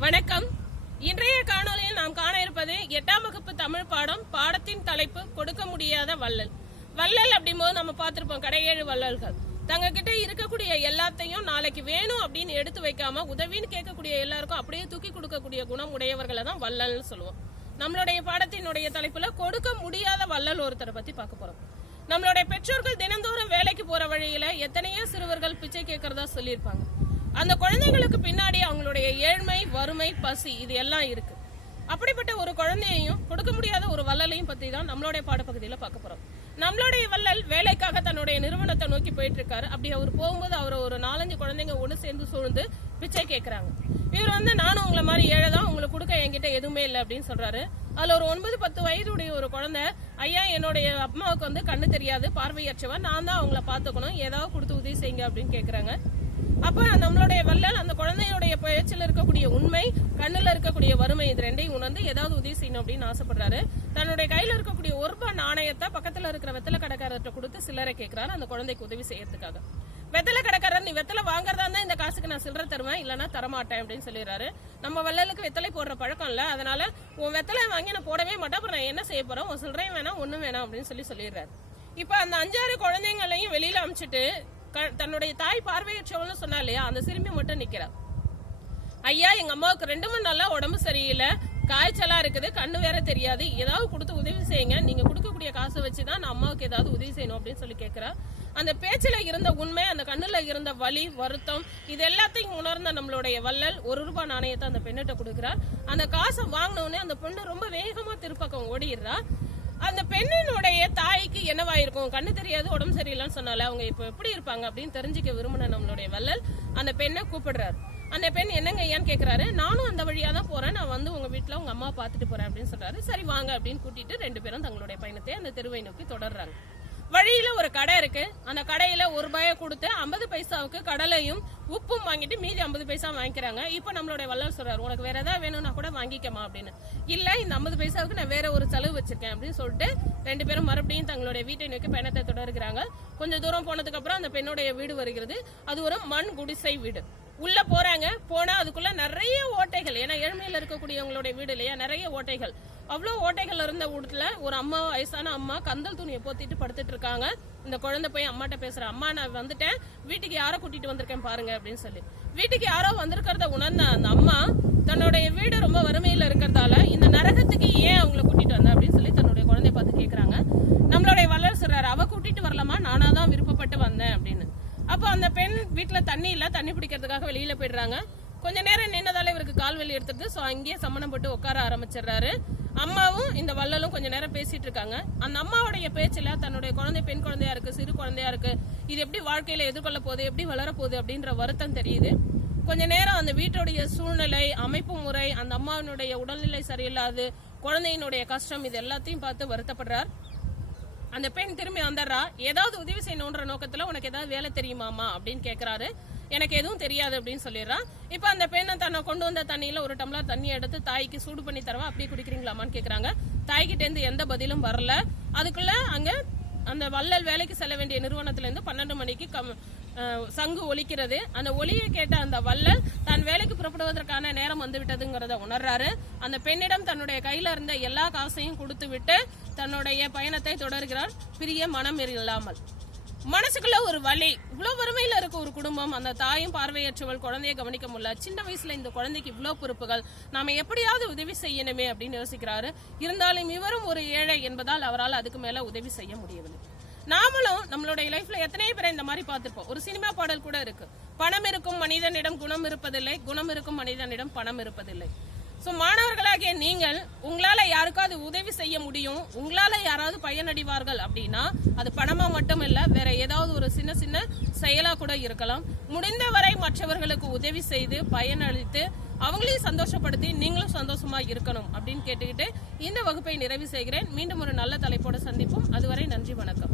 வணக்கம். இன்றைய காணொலியில் நாம் காண இருப்பது 8ஆம் வகுப்பு தமிழ் பாடத்தின் தலைப்பு கொடுக்க முடியாத வள்ளல். வள்ளல் அப்படிங்கும்போது நம்ம பார்த்திருப்போம் கடையேழு வள்ளல்கள். தங்க கிட்ட இருக்கக்கூடிய எல்லாத்தையும் நாளைக்கு வேணும் அப்படின்னு எடுத்து வைக்காம உதவின்னு கேட்கக்கூடிய எல்லாருக்கும் அப்படியே தூக்கி கொடுக்கக்கூடிய குணம் உடையவர்களை தான் வள்ளல்னு சொல்லுவோம். நம்மளுடைய பாடத்தினுடைய தலைப்புல கொடுக்க முடியாத வள்ளல் ஒருத்தரை பத்தி பார்க்க போறோம். நம்மளுடைய பெற்றோர்கள் தினந்தோறும் வேலைக்கு போற வழியில எத்தனையோ சிறுவர்கள் பிச்சை கேட்கறதா சொல்லியிருப்பாங்க. அந்த குழந்தைகளுக்கு பின்னாடி அவங்களுடைய ஏழ்மை, வறுமை, பசி இது எல்லாம் இருக்கு. அப்படிப்பட்ட ஒரு குழந்தையையும் கொடுக்க முடியாத ஒரு வள்ளலையும் பத்தி தான் நம்மளுடைய பாடப்பகுதியில பார்க்க போறோம். நம்மளுடைய வள்ளல் வேலைக்காக தன்னுடைய நிறுவனத்தை நோக்கி போயிட்டு இருக்காரு. அப்படி அவர் போகும்போது அவர் ஒரு 4-5 குழந்தைங்க ஒண்ணு சேர்ந்து சூழ்ந்து பிச்சை கேட்கறாங்க. இவர் நானும் உங்களை மாதிரி ஏழைதான், உங்களுக்கு கொடுக்க என்கிட்ட எதுவுமே இல்லை அப்படின்னு சொல்றாரு. அதுல ஒரு 9-10 வயதுடைய ஒரு குழந்தை, ஐயா என்னுடைய அம்மாவுக்கு கண்ணு தெரியாது, பார்வையற்றவன், நான் தான் அவங்கள பாத்துக்கணும், ஏதாவது கொடுத்து உதவி செய்யுங்க அப்படின்னு கேக்குறாங்க. அப்ப நம்மளுடைய வள்ளல் அந்த குழந்தையுடைய பேச்சில் இருக்கக்கூடிய உண்மை, கண்ணுல இருக்கக்கூடிய வறுமை, இது ரெண்டையும் உணர்ந்து ஏதாவது உதவி செய்யணும் அப்படின்னு ஆசைப்படுறாரு. தன்னுடைய கையில இருக்கக்கூடிய ₹1 நாணயத்தை பக்கத்துல இருக்கிற வெத்தலை கடைக்காரர்கிட்ட கொடுத்து சில்லறை கேட்கிறாரு அந்த குழந்தைக்கு உதவி செய்யறதுக்காக. வெத்தலை கடைக்காரர், நீ வெத்தலை வாங்குறதா இருந்தா இந்த காசுக்கு நான் சில்லறை தருவேன், இல்லன்னா தரமாட்டேன் அப்படின்னு சொல்லிடுறாரு. நம்ம வள்ளலுக்கு வெத்தலை போடுற பழக்கம் இல்ல, அதனால உன் வெத்தலை வாங்கி நான் போடவே மாட்டேன், அப்புறம் நான் என்ன செய்ய போறேன், உன் சில்லறையும் வேணாம் ஒண்ணும் வேணாம் அப்படின்னு சொல்லிடுறாரு. இப்ப அந்த 5-6 குழந்தைங்களையும் வெளியில அனுப்பிச்சிட்டு தன்னுடைய தாய் பார்வையற்றவள்னு சொன்னா இல்லையா, அந்த சிறுமி மட்டும் நிக்கிறா. ஐயா எங்க அம்மாவுக்கு 2 நாளா உடம்பு சரியில்லை, காய்ச்சலா இருக்குது, கண்ணு வேற தெரியாது, ஏதாவது கொடுத்து உதவி செய்யுங்க, நீங்க கொடுக்கக்கூடிய காசை வச்சுதான் நான் அம்மாவுக்கு ஏதாவது உதவி செய்யணும் அப்படின்னு சொல்லி கேட்கிறா. அந்த பேச்சுல இருந்த உண்மை, அந்த கண்ணுல இருந்த வலி, வருத்தம், இது எல்லாத்தையும் உணர்ந்த நம்மளுடைய வள்ளல் ₹1 நாணயத்தை அந்த பெண்ணிட்ட கொடுக்கிறார். அந்த காசை வாங்கினோடனே அந்த பெண்ணு ரொம்ப வேகமா திருப்பக்கம் ஓடிடுறா. அந்த பெண்ணினுடைய தாய்க்கு என்னவாயிருக்கும், கண்ணு தெரியாது, உடம்பு சரியில்லைன்னு சொன்னால அவங்க இப்ப எப்படி இருப்பாங்க அப்படின்னு தெரிஞ்சுக்க விரும்பின நம்மளுடைய வள்ளல் அந்த பெண்ணை கூப்பிடுறாரு. அந்த பெண் என்னங்க ஐயான்னு கேக்குறாரு. நானும் அந்த வழியா தான் போறேன், நான் உங்க வீட்டுல உங்க அம்மா பாத்துட்டு போறேன் அப்படின்னு சொல்றாரு. சரி வாங்க அப்படின்னு கூட்டிட்டு 2 பேரும் தங்களுடைய பயணத்தை அந்த தெருவை நோக்கி தொடர்றாங்க. வழியில ஒரு கடை இருக்கு. அந்த கடையில ₹1 கொடுத்து 50 பைசாவுக்கு கடலையும் உப்பும் வாங்கிட்டு மீதி 50 பைசா வாங்கிக்கிறாங்க. இப்ப நம்மளுடைய வள்ளல் சொல்றாரு, உனக்கு வேற ஏதாவது வேணும்னா கூட வாங்கிக்கமா அப்படின்னு. இல்ல இந்த 50 பைசாவுக்கு நான் வேற ஒரு செலவு வச்சிருக்கேன் அப்படின்னு சொல்லிட்டு 2 பேரும் மறுபடியும் தங்களுடைய வீட்டை நோக்கி பயணத்தை தொடர்கிறாங்க. கொஞ்சம் தூரம் போனதுக்கு அப்புறம் அந்த பெண்ணுடைய வீடு வருகிறது. அது ஒரு மண் குடிசை வீடு. உள்ள போறாங்க. போனா அதுக்குள்ள நிறைய ஓட்டைகள், ஏன்னா ஏழ்மையில இருக்கக்கூடியவங்களுடைய வீடு இல்லையா, நிறைய ஓட்டைகள். அவ்வளவு ஓட்டைகள் இருந்த வீட்டுல ஒரு அம்மா, வயசான அம்மா, கந்தல் துணியை போத்திட்டு படுத்துட்டு இருக்காங்க. இந்த குழந்தை போய் அம்மாட்ட பேசுற, அம்மா நான் வந்துட்டேன், வீட்டுக்கு யாரோ கூட்டிட்டு வந்திருக்கேன் பாருங்க அப்படின்னு சொல்லி. வீட்டுக்கு யாரோ வந்திருக்கிறத உணர்ந்த அந்த அம்மா தன்னுடைய வீடு ரொம்ப வறுமையில இருக்கிறதால இந்த நரகத்துக்கு ஏன் அவங்கள கூட்டிட்டு வந்த அப்படின்னு சொல்லி தன்னுடைய குழந்தைய பார்த்து கேக்குறாங்க. நம்மளுடைய வள்ளல் சொல்றாரு, அவ கூட்டிட்டு வரலாமா, நானா தான் விருப்பப்பட்டு வந்தேன் அப்படின்னு. அப்ப அந்த பெண் வீட்டுல தண்ணி இல்ல, தண்ணி பிடிக்கிறதுக்காக வெளியில போயிடுறாங்க. கொஞ்ச நேரம் நின்னதால இவருக்கு கால் வலி எடுத்துட்டு சோ அங்கேயே சம்மணம் போட்டு உட்கார ஆரம்பிச்சிடுறாரு. அம்மாவும் இந்த வள்ளலும் கொஞ்ச நேரம் பேசிட்டு இருக்காங்க. அந்த அம்மாவுடைய பேச்சுல தன்னுடைய குழந்தை பெண் குழந்தையா இருக்கு, சிறு குழந்தையா இருக்கு, இது எப்படி வாழ்க்கையில எதிர்கொள்ள போகுது, எப்படி வளர போகுது அப்படின்ற வருத்தம் தெரியுது. கொஞ்ச நேரம் அந்த வீட்டுடைய சூழ்நிலை, அமைப்பு முறை, அந்த அம்மாவினுடைய உடல்நிலை சரியில்லாது, குழந்தையினுடைய கஷ்டம், இது எல்லாத்தையும் பார்த்து வருத்தப்படுறார். அந்த பெண் திரும்பி வந்துடுறா. ஏதாவது உதவி செய்யணும்ன்ற நோக்கத்துல உனக்கு ஏதாவது வேலை தெரியுமாமா அப்படின்னு கேக்குறாரு. எனக்கு எதுவும் தெரியாது அப்படின்னு சொல்லிடுறான். இப்ப அந்த பெண்ணை தன்னை கொண்டு வந்த தண்ணியில ஒரு டம்ளர் தண்ணி எடுத்து தாய்க்கு சூடு பண்ணி தரவா, அப்படியே குடிக்கிறீங்களாமான்னு கேக்குறாங்க. தாய்கிட்ட இருந்து எந்த பதிலும் வரல. அதுக்குள்ள அங்க அந்த வள்ளல் வேலைக்கு செல்ல வேண்டிய நிறுவனத்துல இருந்து 12 மணிக்கு சங்கு ஒலிக்கிறது. அந்த ஒலியை கேட்ட அந்த வள்ளல் தான் வேலைக்கு புறப்படுவதற்கான நேரம் வந்து விட்டதுங்கிறத உணர்றாரு. அந்த பெண்ணிடம் தன்னுடைய கையில இருந்த எல்லா காசையும் கொடுத்து விட்டு தன்னுடைய பயணத்தை தொடர்கிறார், பிரிய மனம் இல்லாமல். மனசுக்குள்ள ஒரு வலி, இவ்வளவு வறுமையில இருக்க ஒரு குடும்பம், அந்த தாயும் பார்வையற்றவள், குழந்தைய கவனிக்க முடியல, சின்ன வயசுல இந்த குழந்தைக்கு இவ்வளவு பொறுப்புகள், நாம எப்படியாவது உதவி செய்யணுமே அப்படின்னு யோசிக்கிறாரு. இருந்தாலும் இவரும் ஒரு ஏழை என்பதால் அவரால் அதுக்கு மேல உதவி செய்ய முடியவில்லை. நாமளும் நம்மளுடைய லைஃப்ல எத்தனை பேரை இந்த மாதிரி பார்த்திருப்போம். ஒரு சினிமா பாடல் கூட இருக்கு, பணம் இருக்கும் மனிதனிடம் குணம் இருப்பதில்லை, குணம் இருக்கும் மனிதனிடம் பணம் இருப்பதில்லை. சோ மாணவர்களாகிய நீங்கள் உங்களால யாருக்காவது உதவி செய்ய முடியும், உங்களால யாராவது பயனடைவார்கள் அப்படின்னா அது பணமா மட்டும் இல்ல, வேற ஏதாவது ஒரு சின்ன சின்ன செயலா கூட இருக்கலாம். முடிந்தவரை மற்றவர்களுக்கு உதவி செய்து பயனளித்து அவங்களையும் சந்தோஷப்படுத்தி நீங்களும் சந்தோஷமா இருக்கணும் அப்படின்னு கேட்டுக்கிட்டு இந்த வகுப்பை நிறைவு செய்கிறேன். மீண்டும் ஒரு நல்ல தலைப்போட சந்திப்போம். அதுவரை நன்றி, வணக்கம்.